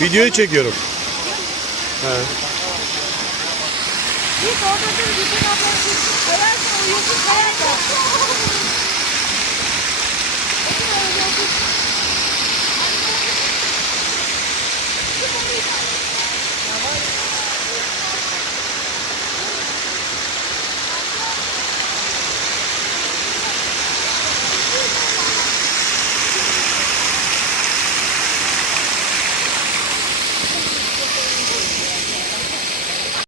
Videoyu çekiyorum. Evet. Git orada dur, bütün ablan kayarsa o yokuş kayarsa.